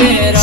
quiero.